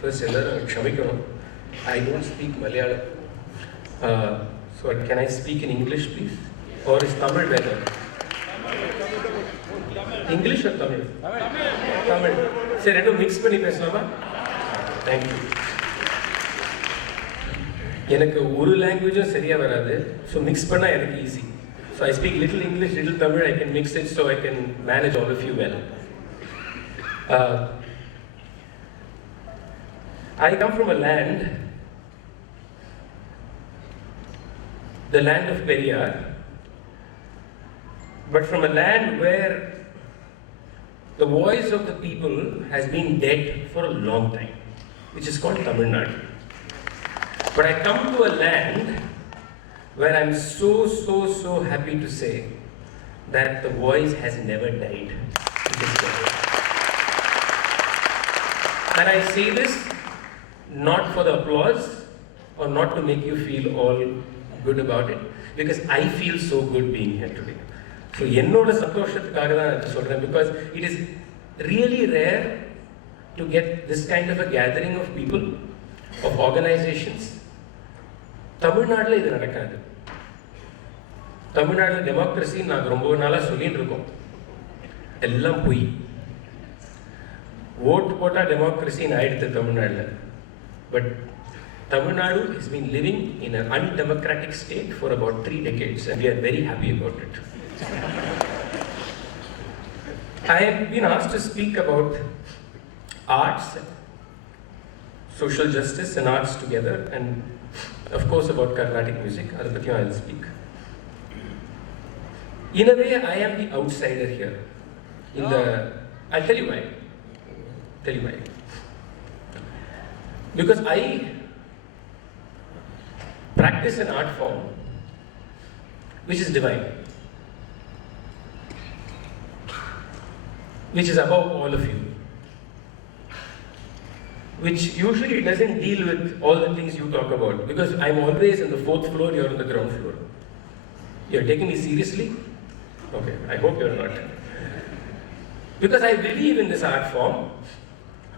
First, I don't speak Malayalam. So can I speak in English, please? Or is Tamil better? English or Tamil? Tamil. Sir, I don't mix pani pesalama. Thank you. எனக்கு ஒரு லாங்குவேஜும் சரியா வராது. So mix பண்ணா எனக்கு easy. So I speak little English, little Tamil. I can mix it so I can manage all of you well. I come from a land, the land of Periyar, but from a land where the voice of the people has been dead for a long time, which is called Tamil Nadu. But I come to a land where I'm so happy to say that the voice has never died. And I say this not for the applause or not to make you feel all good about it, because I feel so good being here today. So ennoda santhoshathukkaga dhaan adhu solren, because it is really rare to get this kind of a gathering of people, of organizations. Tamil Nadu la idu nadakadhu. Tamil Nadu democracy naanga romba naala sollittu irukom, ellam poi. Vote pota democracy in aiduthu Tamil Nadu. But Tamil Nadu has been living in an undemocratic state for about 3 decades, and we are very happy about it. I have been asked to speak about arts, social justice and arts together, and of course about Carnatic music. Adapathiya I will speak. In a way, I am the outsider here. I'll tell you why. Because I practice an art form which is divine, which is above all of you, which usually doesn't deal with all the things you talk about, because I'm always on the 4th floor, you're on the ground floor. You're taking me seriously? Okay, I hope you're not. Because I believe in this art form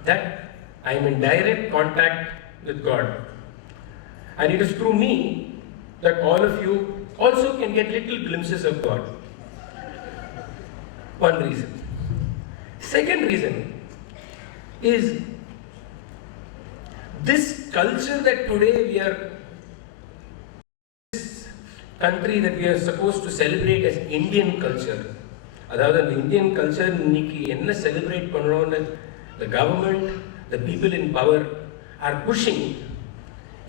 that I am in direct contact with God. And it is through me that all of you also can get little glimpses of God. One reason. Second reason is this culture that today we are, this country that we are supposed to celebrate as Indian culture. Aதாவது அந்த Indian culture இன்னைக்கு என்ன celebrate பண்றோம்னு the government, the people in power are pushing,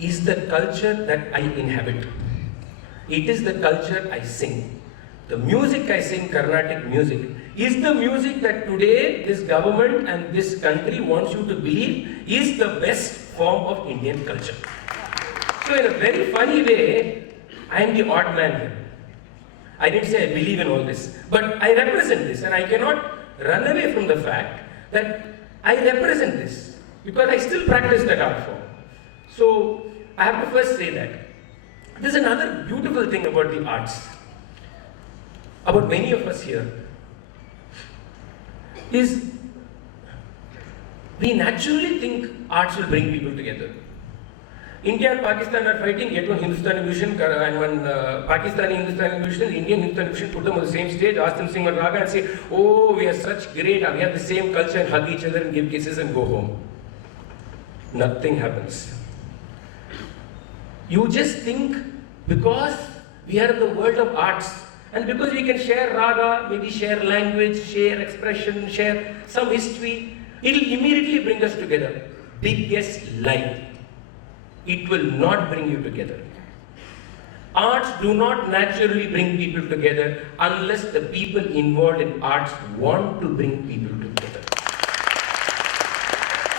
is the culture that I inhabit. It is the culture I sing. The music I sing, Carnatic music, is the music that today this government and this country wants you to believe is the best form of Indian culture. So in a very funny way, I am the odd man here. I didn't say I believe in all this, but I represent this, and I cannot run away from the fact that I represent this, because I still practice that art form. So I have to first say that. There's another beautiful thing about the arts, about many of us here, is we naturally think arts will bring people together. India and Pakistan are fighting, yet one Hindustani musician and one Pakistani Hindustani musician, Indian Hindustani musician, put them on the same stage, ask them to sing one raga and say, oh, we are such great, we have the same culture, and hug each other and give kisses and go home. Nothing happens. You just think because we are in the world of arts, and because we can share raga, maybe share language, share expression, share some history, it will immediately bring us together. Biggest lie. It will not bring you together. Arts do not naturally bring people together unless the people involved in arts want to bring people together.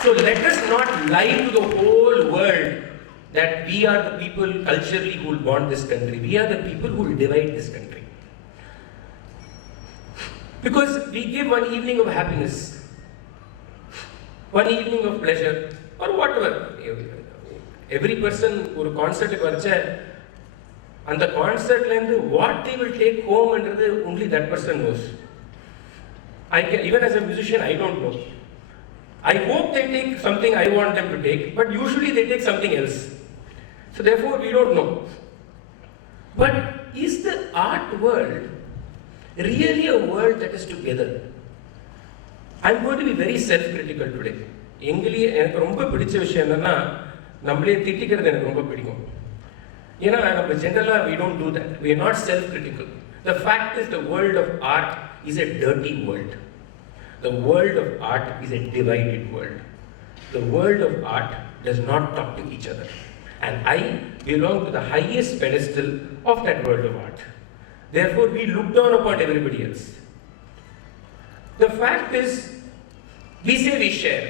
So let us not lie to the whole world that we are the people culturally who will bond this country. We are the people who will divide this country. Because we give one evening of happiness, one evening of pleasure, or whatever. Every person ஒரு கான்சர்ட்டுக்கு வச்ச அந்த கான்சர்ட்லேருந்து what they will take home என்றது only that person knows. Even as a musician, I don't know. I hope they take something I want them to take, but usually they take something else. So therefore we don't know. But is the art world really a world that is together? I'm going to be very self-critical today. எங்களே எனக்கு ரொம்ப பிடிச்ச விஷயம் என்னன்னா நம்மளே திட்டிக்கிறது எனக்கு ரொம்ப பிடிக்கும். ஏன்னா நம்ம ஜென்ரலாக we don't do that. We are not self-critical. The fact is the world of art is a dirty world. The world of art is a divided world. The world of art does not talk to each other. And I belong to the highest pedestal of that world of art. Therefore, we look down upon everybody else. The fact is, we say we share.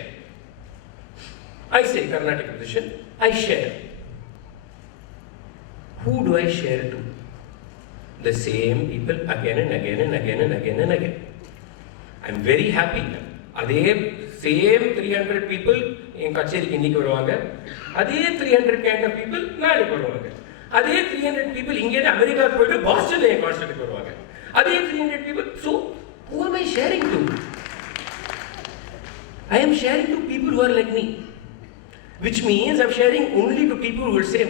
I say Carnatic musician, I share. Who do I share to? The same people again and again and again and again and again. I'm very happy. அதே same 300 people என் கச்சேரிக்கு இன்னைக்கு வருவாங்க. அதே 300 kind of people நாளைக்கு வருவாங்க. அதே 300 people இங்கே America போயிட்டு பாஸ்டன்ல என் கான்சர்ட்டுக்கு வருவாங்க. அதே 300 people. So who am I sharing to? I am sharing to people who are like me. Which means I'm sharing only to people who will say,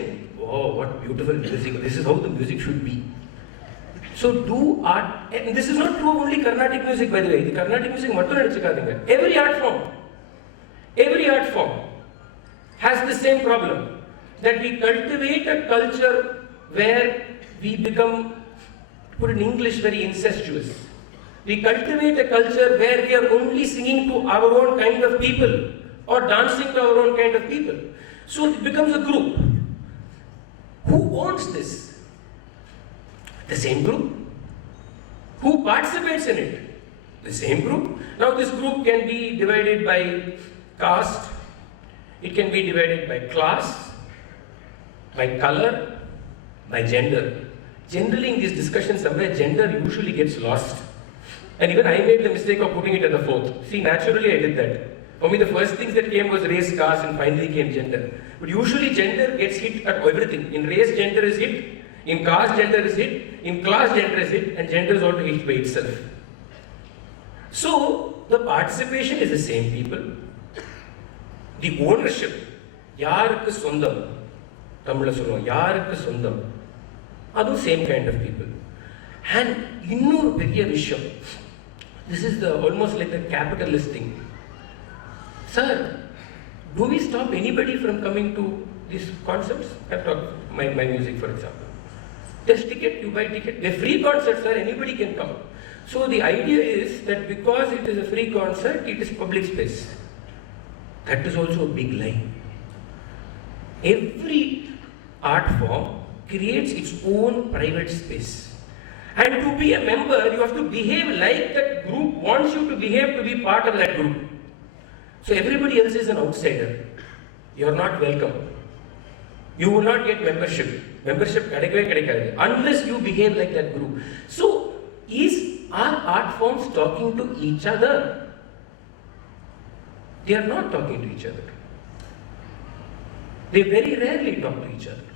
oh, what beautiful music. This is how the music should be. So do art, and this is not true of only Carnatic music, by the way. The Carnatic music mattum nadichikadinga. Every art form has the same problem, that we cultivate a culture where we become, put in English, very incestuous. We cultivate a culture where we are only singing to our own kind of people or dancing to our own kind of people. So it becomes a group. Who owns this? The same group. Who participates in it? The same group. Now this group can be divided by caste, it can be divided by class, by color, by gender. Generally in these discussions somewhere gender usually gets lost. And even I made the mistake of putting it at the fourth. See, naturally I did that. For me the first things that came was race, caste, and finally came gender. But usually gender gets hit at everything. In race gender is hit, in caste gender is hit, in class gender is hit, and gender is also hit by itself. So the participation is the same people. The ownership, யாருக்கு சொந்தம், தமிழ்ல சொல்லுவோம், யாருக்கு சொந்தம், அதுவும் same kind of people. And இன்னொரு பெரிய விஷயம், this is the almost like the capitalist thing. Sir, do we stop anybody from coming to these concerts? I've talked my music, for example. There's ticket, you buy ticket. They're free concerts, sir, anybody can come. So the idea is that because it is a free concert, it is public space. That is also a big lie. Every art form creates its own private space. And to be a member, you have to behave like that group wants you to behave to be part of that group. So everybody else is an outsider. You are not welcome. You will not get membership. Membership unless you behave like that group. So are art forms talking to each other? They are not talking to each other. They very rarely talk to each other.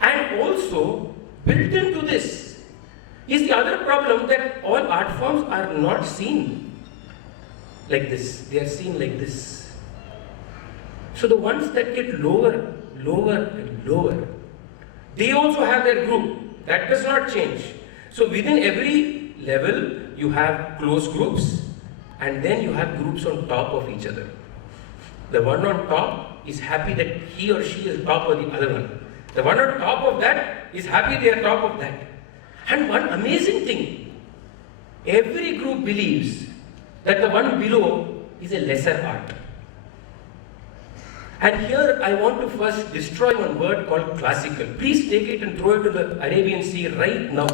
And also, built into this is the other problem, that all art forms are not seen like this. They are seen like this. So the ones that get lower and lower, they also have their group. That does not change. So within every level, you have close groups, and then you have groups on top of each other. The one on top is happy that he or she is top of the other one. The one on top of that is happy they are top of that. And one amazing thing, every group believes that the one below is a lesser art. And here I want to first destroy one word called classical. Please take it and throw it to the Arabian Sea right now.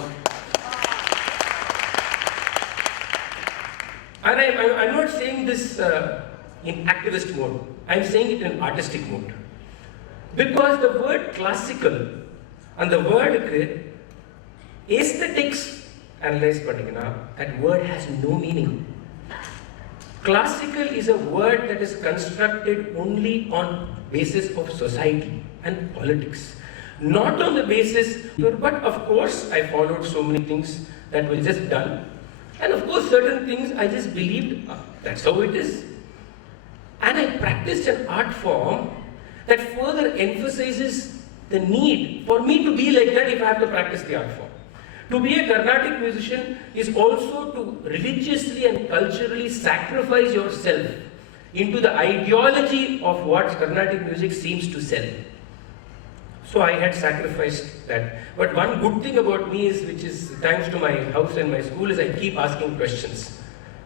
And I'm not saying this in activist mode. I'm saying it in artistic mode. Because the word classical and the word aesthetics, analyze panninga, that word has no meaning. Classical is a word that is constructed only on basis of society and politics, not on the basis. But of course, I followed so many things that were just done, and of course, certain things I just believed. That's how it is. And I practiced an art form that further emphasizes the need for me to be like that if I have to practice the art form. To be a Carnatic musician is also to religiously and culturally sacrifice yourself into the ideology of what Carnatic music seems to sell. So I had sacrificed that. But one good thing about me is, which is thanks to my house and my school, is I keep asking questions,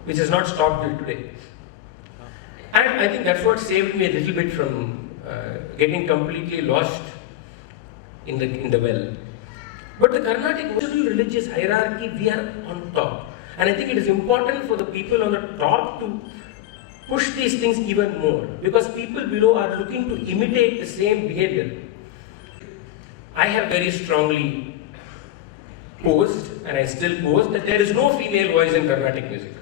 which has not stopped till today. And I think that's what saved me a little bit from getting completely lost in the well. But the Carnatic religious hierarchy, we are on top. And I think it is important for the people on the top to push these things even more, because people below are looking to imitate the same behavior. I have very strongly posed, and I still pose, that there is no female voice in Carnatic music.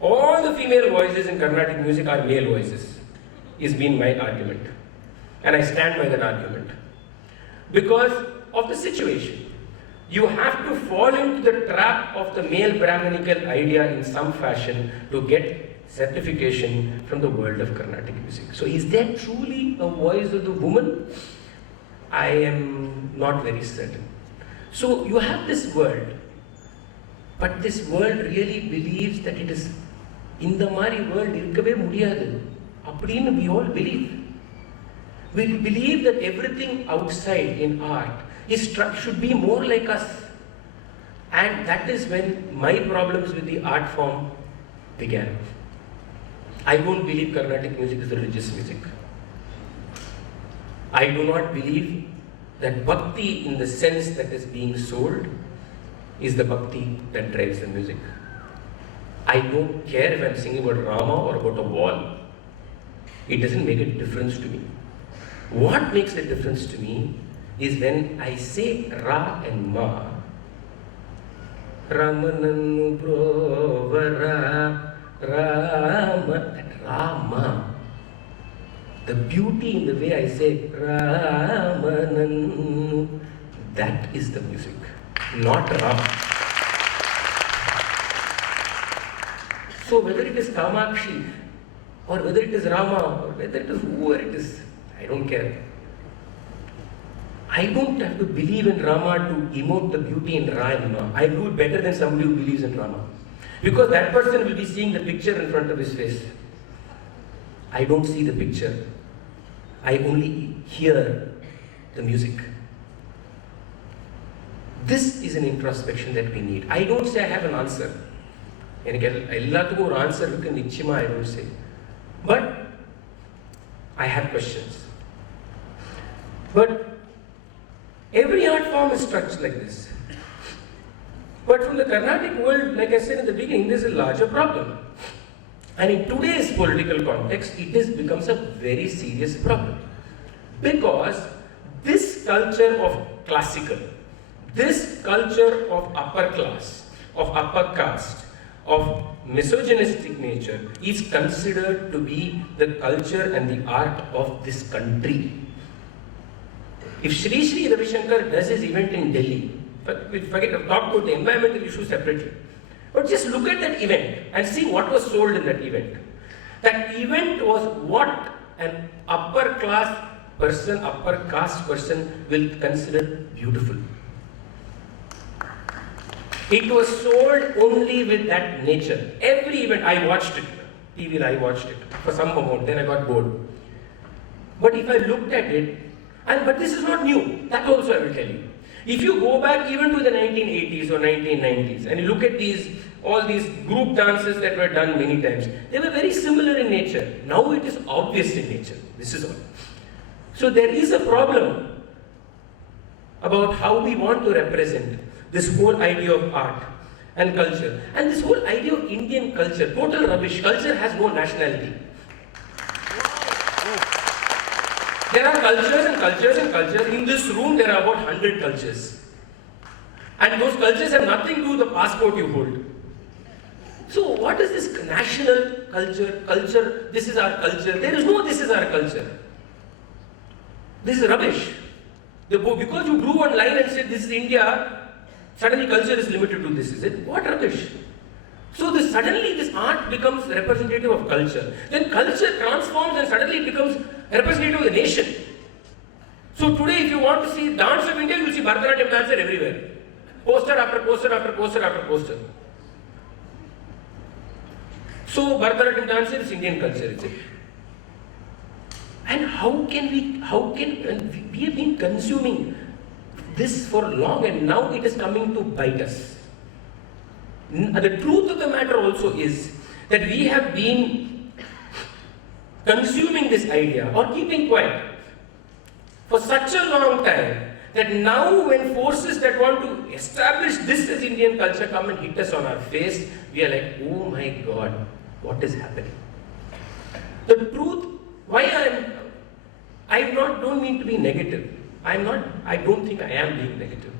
All the female voices in Carnatic music are male voices, is been my argument. And I stand by that argument. Because of the situation. You have to fall into the trap of the male Brahminical idea in some fashion to get certification from the world of Carnatic music. So is there truly a voice of the woman? I am not very certain. So you have this world, but this world really believes that it is in the Mari world irkave mudiyadu. Appadinu we all believe. We believe that everything outside in art should be more like us. And that is when my problems with the art form began. I don't believe Carnatic music is religious music. I do not believe that bhakti in the sense that is being sold is the bhakti that drives the music. I don't care if I'm singing about Rama or about a wall. It doesn't make a difference to me. What makes a difference to me is when I say Ra and Ma, Ramananu Provara Rama, that Rama. The beauty in the way I say Ramananu, that is the music, not Rama. So whether it is Kamakshi, or whether it is Rama, or whether it is whoever it is, I don't care. I don't have to believe in Rama to emote the beauty in Ra and Ma. I do it better than somebody who believes in Rama. Because that person will be seeing the picture in front of his face. I don't see the picture. I only hear the music. This is an introspection that we need. I don't say I have an answer. I don't say. But I have questions. But every art form is structured like this. But from the Carnatic world, like I said in the beginning, there's a larger problem. And in today's political context, it becomes a very serious problem. Because this culture of classical, this culture of upper class, of upper caste, of misogynistic nature is considered to be the culture and the art of this country. If Sri Sri Ravi Shankar does his event in Delhi, but we'll talk about the environmental issue separately. But just look at that event and see what was sold in that event. That event was what an upper class person, upper caste person will consider beautiful. It was sold only with that nature. Every event, I watched it. TV, I watched it for some amount, then I got bored. But if I looked at it, but this is not new, that also I will tell you. If you go back even to the 1980s or 1990s and you look at all these group dances that were done many times, they were very similar in nature. Now it is obvious in nature. This is all. So there is a problem about how we want to represent this whole idea of art and culture. And this whole idea of Indian culture, total rubbish. Culture has no nationality. There are cultures and cultures and cultures. In this room, there are about 100 cultures. And those cultures have nothing to do with the passport you hold. So what is this national culture, this is our culture? There is no this is our culture. This is rubbish. Because you drew one line and said this is India, suddenly culture is limited to this, is it? What rubbish? So suddenly this art becomes representative of culture. Then culture transforms and suddenly it becomes representative of the nation. So today if you want to see dance of India, you will see Bharatanatyam dancer everywhere. Poster after poster after poster after poster. So Bharatanatyam dancer is Indian culture, is it? And we have been consuming this for long and now it is coming to bite us. The truth of the matter also is that we have been consuming this idea or keeping quiet for such a long time that now when forces that want to establish this as Indian culture come and hit us on our face, we are like, oh my God, what is happening? The truth, don't mean to be negative. I don't think I am being negative.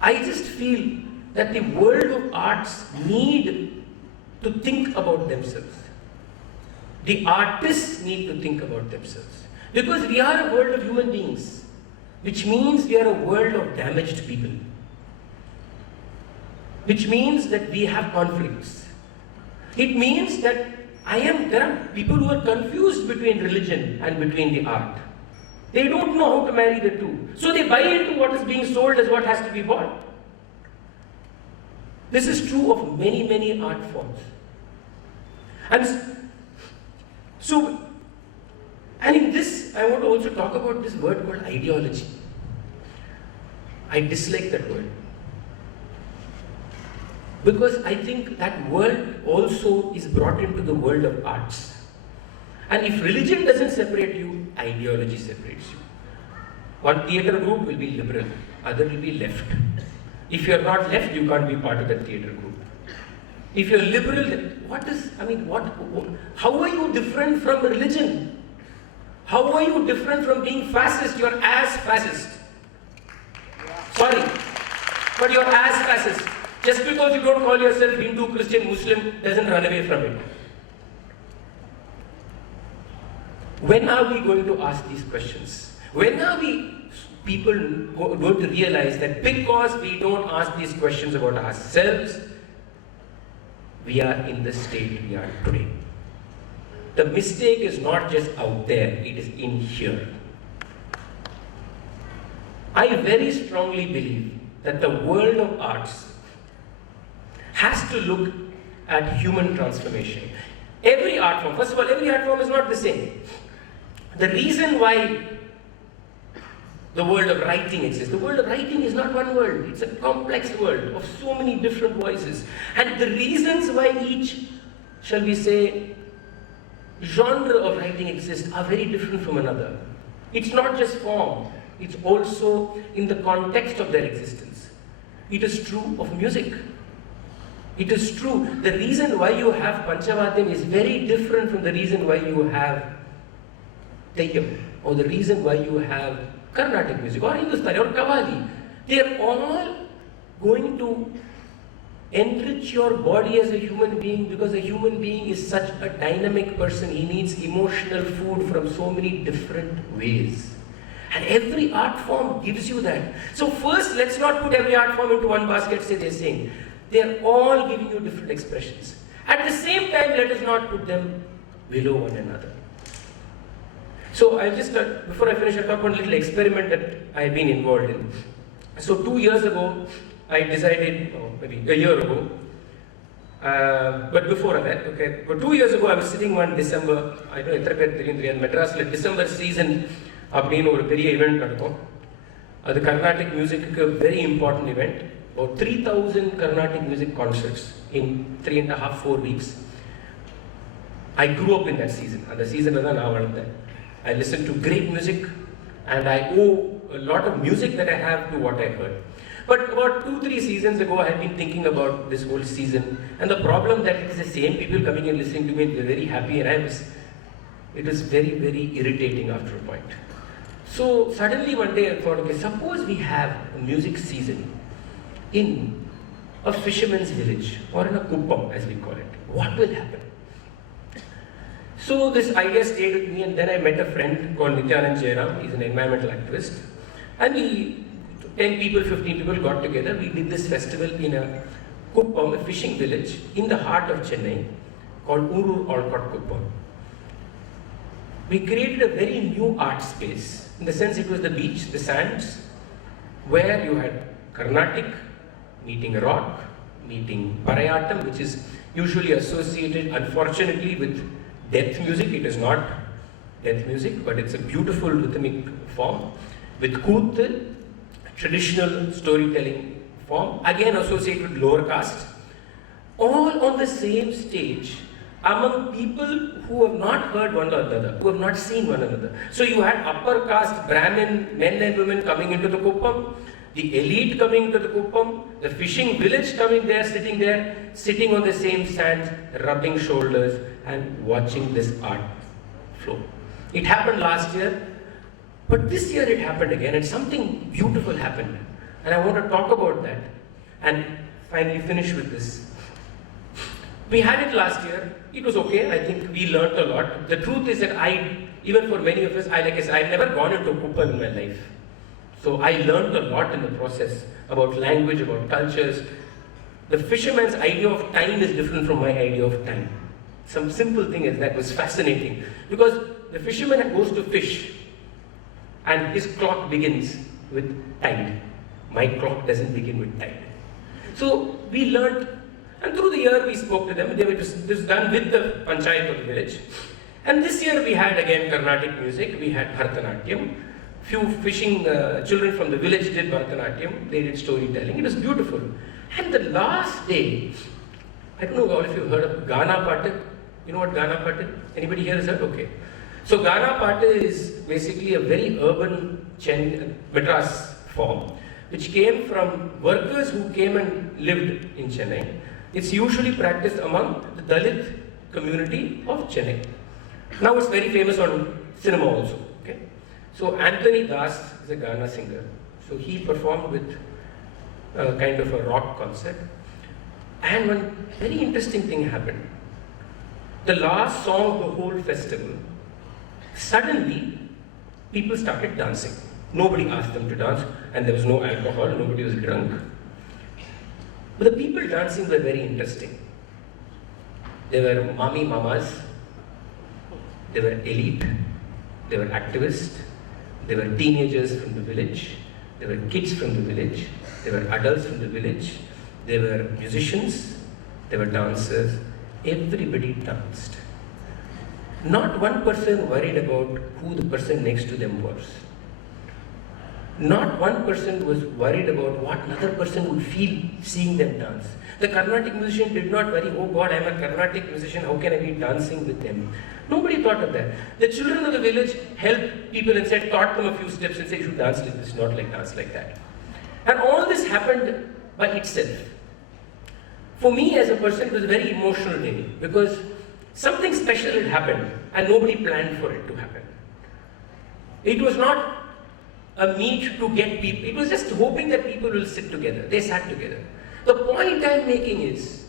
I just feel that the world of arts need to think about themselves. The artists need to think about themselves. Because we are a world of human beings, which means we are a world of damaged people. Which means that we have conflicts. It means that there are people who are confused between religion and between the art. They don't know how to marry the two. So they buy into what is being sold as what has to be bought. This is true of many, many art forms. And in this, I want to also talk about this word called ideology. I dislike that word. Because I think that word also is brought into the world of arts. And if religion doesn't separate you, ideology separates you. One theatre group will be liberal, other will be left. If you're not left, you can't be part of that theatre group. If you're liberal, how are you different from religion? How are you different from being fascist? You're as fascist. Sorry, but you're as fascist. Just because you don't call yourself Hindu, Christian, Muslim, doesn't run away from it. When are we going to ask these questions? When are people going to realize that because we don't ask these questions about ourselves, we are in the state we are today? The mistake is not just out there, it is in here. I very strongly believe that the world of arts has to look at human transformation. Every art form, first of all, every art form is not the same. The reason why the world of writing exists, the world of writing is not one world, it's a complex world of so many different voices. And the reasons why each, shall we say, genre of writing exists are very different from another. It's not just form, it's also in the context of their existence. It is true of music. It is true. The reason why you have Panchavadyam is very different from the reason why you have Teyyam, or the reason why you have Carnatic music, or Hindustani, or Qawwali. They are all going to enrich your body as a human being, because a human being is such a dynamic person. He needs emotional food from so many different ways. And every art form gives you that. So first, let's not put every art form into one basket, say they're saying. They are all giving you different expressions. At the same time, let us not put them below one another. So I'll just, before I finish, I'll talk about a little experiment that I've been involved in. So 2 years ago, I decided, maybe a year ago, but before that, okay, but 2 years ago, I was sitting one December, I don't know, Madras, December season, அப்படின்னு ஒரு பெரிய event நடக்கும். அது Carnatic music very important event. About 3,000 Carnatic music concerts in 3.5-4 weeks. I grew up in that season. And the season was நான் வளர்ந்தேன். I listened to great music and I owe a lot of music that I have to what I heard. But about 2-3 seasons ago, I had been thinking about this whole season and the problem that it is the same people coming and listening to me, they're very happy, and it was very, very irritating after a point. So suddenly one day I thought, okay, suppose we have a music season in a fisherman's village or in a kuppam, as we call it. What will happen? So this idea stayed with me, and then I met a friend called Nityanand Jairam. He's an environmental activist. And 10 people, 15 people got together. We did this festival in a Kuppam, a fishing village in the heart of Chennai called Uru Olcott Kuppam. We created a very new art space, in the sense it was the beach, the sands, where you had Carnatic meeting rock, meeting Parayatam, which is usually associated, unfortunately, with death music. It is not death music, but it's a beautiful rhythmic form, with Kooth, traditional storytelling form, again associated with lower caste, all on the same stage among people who have not heard one another, who have not seen one another. So you had upper caste Brahmin men and women coming into the Kuppam, the elite coming into the Kuppam, the fishing village coming there, sitting on the same sands, rubbing shoulders and watching this art flow. It happened last year, but this year it happened again, and something beautiful happened. And I want to talk about that and finally finish with this. We had it last year. It was okay. I think we learnt a lot. The truth is that even for many of us, like I said, I've never gone into Kuppam in my life. So I learned a lot in the process about language, about cultures. The fisherman's idea of time is different from my idea of time. Some simple thing is that was fascinating, because the fisherman goes to fish and his clock begins with tide. My clock doesn't begin with tide. So we learned, and through the year we spoke to them. This was done with the panchayat of the village. And this year we had again Carnatic music, we had Bharatanatyam. Few fishing children from the village did Bharatanatyam, they did storytelling. It was beautiful. And the last day, I don't know if you've heard of Gana Pata. You know what Gana Pata is? Anybody here has heard? Okay. So Gana Pata is basically a very urban Madras form, which came from workers who came and lived in Chennai. It's usually practiced among the Dalit community of Chennai. Now it's very famous on cinema also. Okay? So Anthony Das is a Ghana singer. So he performed with a kind of a rock concert. And one very interesting thing happened. The last song of the whole festival, suddenly people started dancing. Nobody asked them to dance, and there was no alcohol, nobody was drunk. But the people dancing were very interesting. They were mamas, they were elite, they were activists, they were teenagers from the village, they were kids from the village, they were adults from the village, they were musicians, they were dancers. Everybody danced. Not one person worried about who the person next to them was. Not one person was worried about what another person would feel seeing them dance. The Carnatic musician did not worry, oh God, I'm a Carnatic musician, how can I be dancing with them? Nobody thought of that. The children of the village helped people and taught them a few steps and said, you should dance like this, not like dance like that. And all this happened by itself. For me as a person, it was a very emotional day, because something special had happened and nobody planned for it to happen. It was not a meet to get people, it was just hoping that people will sit together. They sat together. The point I'm making is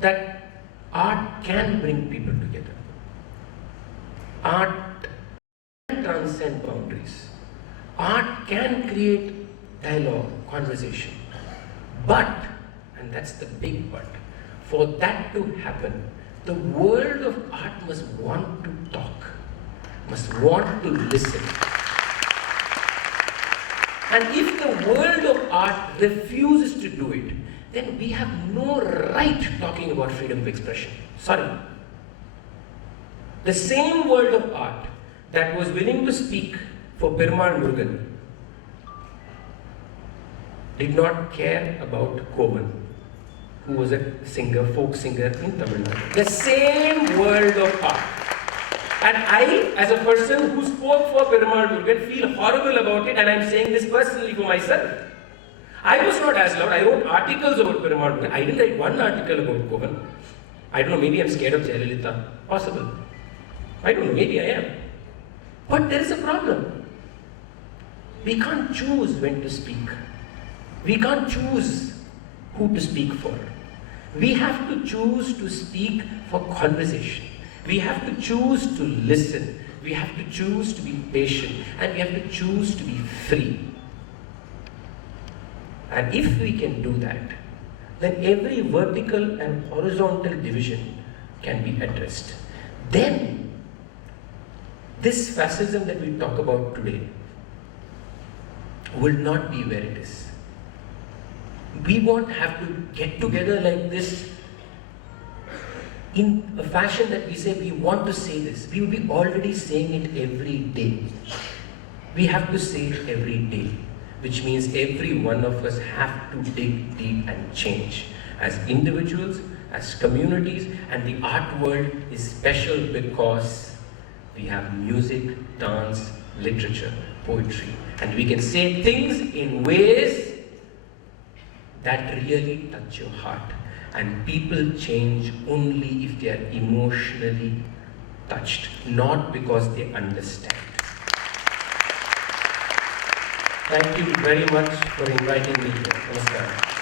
that art can bring people together. Art can transcend boundaries. Art can create dialogue, conversation. But, and that's the big but, for that to happen, the world of art must want to talk, must want to listen. And if the world of art refuses to do it, then we have no right talking about freedom of expression. Sorry. The same world of art that was willing to speak for Perumal Murugan did not care about Kovan, who was a singer, folk singer in Tamil Nadu. The same world of art. And I, as a person who spoke for Perumal Murugan, feel horrible about it, and I'm saying this personally for myself. I was not as loud. I wrote articles about Perumal Murugan. I didn't write one article about Kovan. I don't know, maybe I'm scared of Jayalalitha. Possible. I don't know, maybe I am. But there is a problem. We can't choose when to speak. We can't choose who to speak for. We have to choose to speak for conversation. We have to choose to listen. We have to choose to be patient. And we have to choose to be free. And if we can do that, then every vertical and horizontal division can be addressed. Then, this fascism that we talk about today will not be where it is. We won't have to get together like this in a fashion that we say we want to say this. We will be already saying it every day. We have to say it every day, which means every one of us have to dig deep and change as individuals, as communities, and the art world is special because we have music, dance, literature, poetry, and we can say things in ways that really touch your heart. And people change only if they are emotionally touched, not because they understand. Thank you very much for inviting me here. Namaskar.